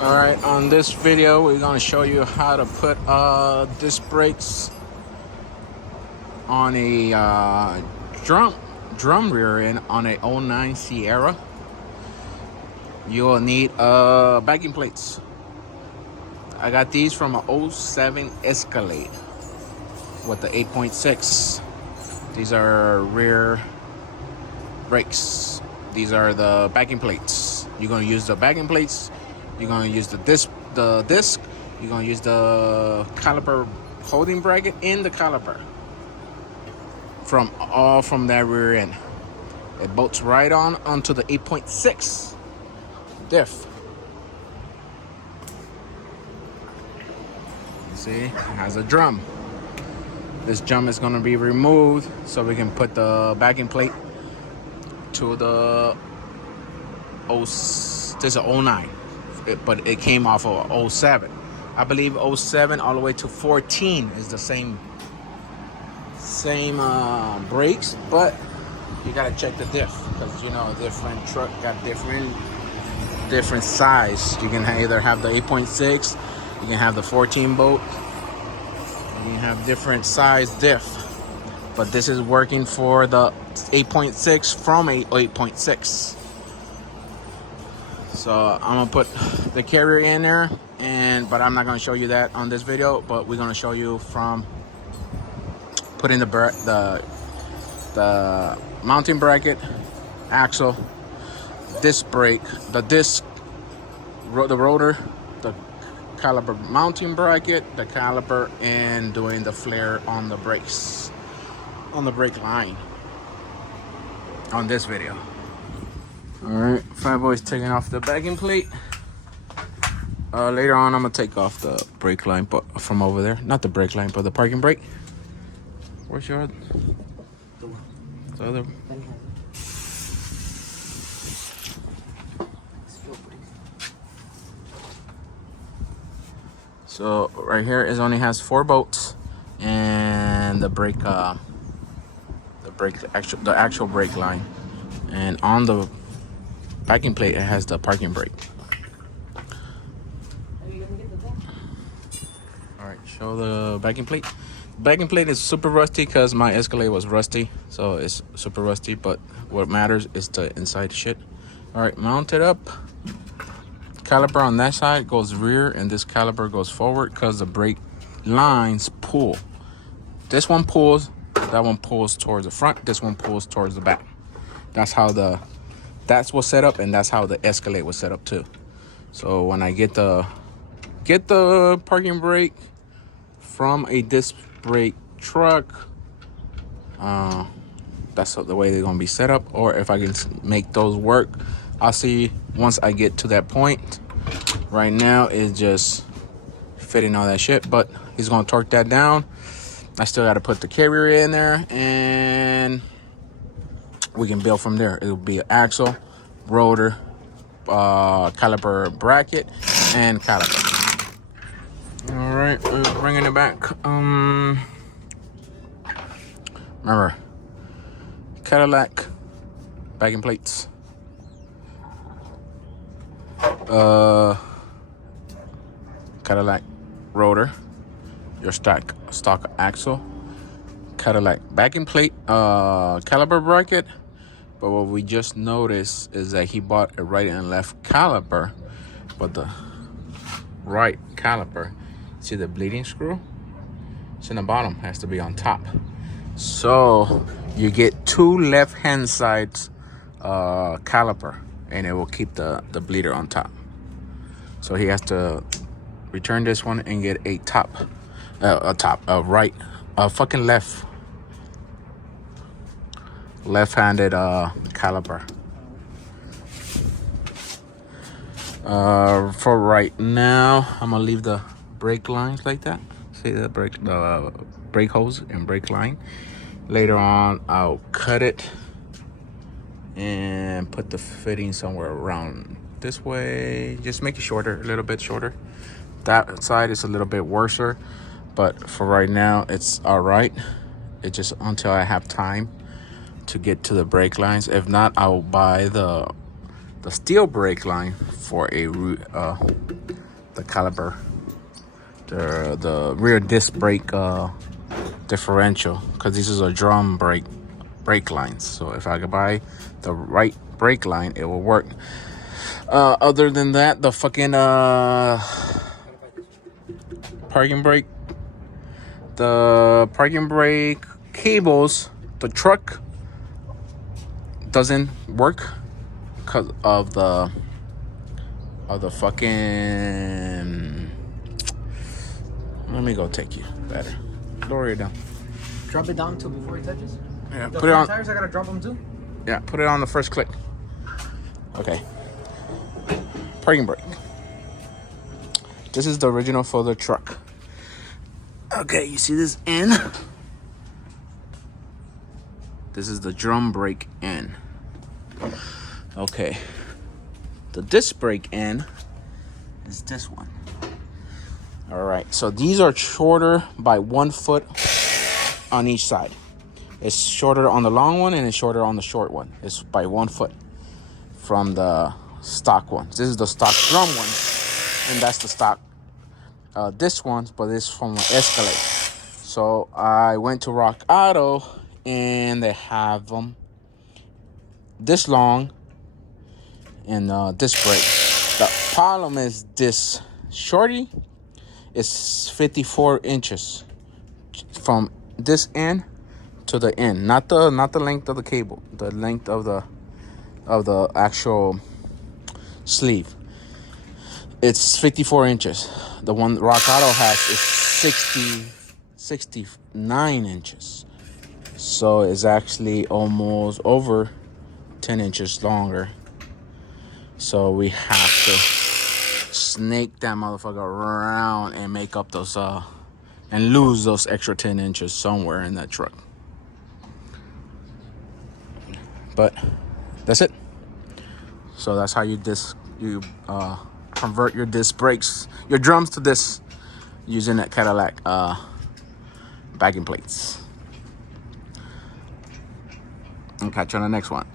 Alright, on this video we're going to show you how to put disc brakes on a drum rear end on a '09 Sierra. You'll need backing plates. I got these from a '07 Escalade with the 8.6. These are rear brakes. These are the backing plates. You're going to use the backing plates. You're going to use the disc. You're going to use the caliper holding bracket in the caliper from that rear end. It bolts right onto the 8.6 diff. You see, it has a drum. This drum is going to be removed so we can put the backing plate to the this is a '09, but it came off of '07. I believe '07 all the way to 14 is the same brakes, but you gotta check the diff because different truck got different size. You can either have the 8.6, you can have the 14 bolt, you can have different size diff. But this is working for the 8.6 from a 8.6. So I'm gonna put the carrier in there, but I'm not gonna show you that on this video. But we're gonna show you from putting the mounting bracket, axle, disc brake, the rotor, the caliper mounting bracket, the caliper, and doing the flare on the brakes, on the brake line on this video. All right, Fatboy's taking off the backing plate. Later on, I'm gonna take off the brake line, but from over there, not the brake line, but the parking brake. Where's your the other? So right here is only has 4 bolts, and the actual brake line, and on the backing plate it has the parking brake. All right, show the backing plate. Backing plate is super rusty because my Escalade was rusty, so it's super rusty, but what matters is the inside shit. All right, mount it up. Caliper on that side goes rear, and this caliper goes forward because the brake lines pull. This one pulls, that one pulls towards the front, this one pulls towards the back. That's what's set up, and that's how the Escalade was set up too. So when I get the parking brake from a disc brake truck, that's the way they're gonna be set up. Or if I can make those work, I'll see once I get to that point. Right now it's just fitting all that shit, but he's gonna torque that down. I still gotta put the carrier in there, and we can build from there. It'll be an axle, rotor, caliper bracket, and caliper. All right, bringing it back. Remember, Cadillac backing plates. Cadillac rotor, your stock axle, Cadillac backing plate, caliper bracket. But what we just noticed is that he bought a right and left caliper, but the right caliper, see the bleeding screw? It's in the bottom, has to be on top. So you get 2 left-hand sides caliper, and it will keep the bleeder on top. So he has to return this one and get a fucking left-handed caliper. For right now, I'm gonna leave the brake lines like that. See the brake hose and brake line. Later on, I'll cut it and put the fitting somewhere around this way. Just make it shorter, a little bit shorter. That side is a little bit worser, but for right now, it's all right. It's just until I have time to get to the brake lines. If not, I will buy the steel brake line for a the caliper, the rear disc brake differential, because this is a drum brake lines. So if I could buy the right brake line, it will work. Other than that, the fucking parking brake, the parking brake cables, the truck doesn't work because of the fucking. Let me go take you better. Lower it down. Drop it down too before it touches. Yeah, The put it on. tires, I gotta drop them too. Yeah, put it on the first click. Okay. Parking brake. This is the original for the truck. Okay, you see this end? This is the drum brake end. Okay. The disc brake end is this one. All right, so these are shorter by 1 foot on each side. It's shorter on the long one and it's shorter on the short one. It's by 1 foot from the stock one. This is the stock drum one, and that's the stock this one, but this from an Escalade. So I went to Rock Auto and they have them this long and this brake. The problem is this shorty is 54 inches from this end to the end, not the length of the cable, the length of the actual sleeve. It's 54 inches. The one Rock Auto has is 69 inches. So it's actually almost over 10 inches longer. So we have to snake that motherfucker around and make up those and lose those extra 10 inches somewhere in that truck. But that's it. So that's how you convert your disc brakes, your drums to disc using that Cadillac backing plates. I'll catch you on the next one.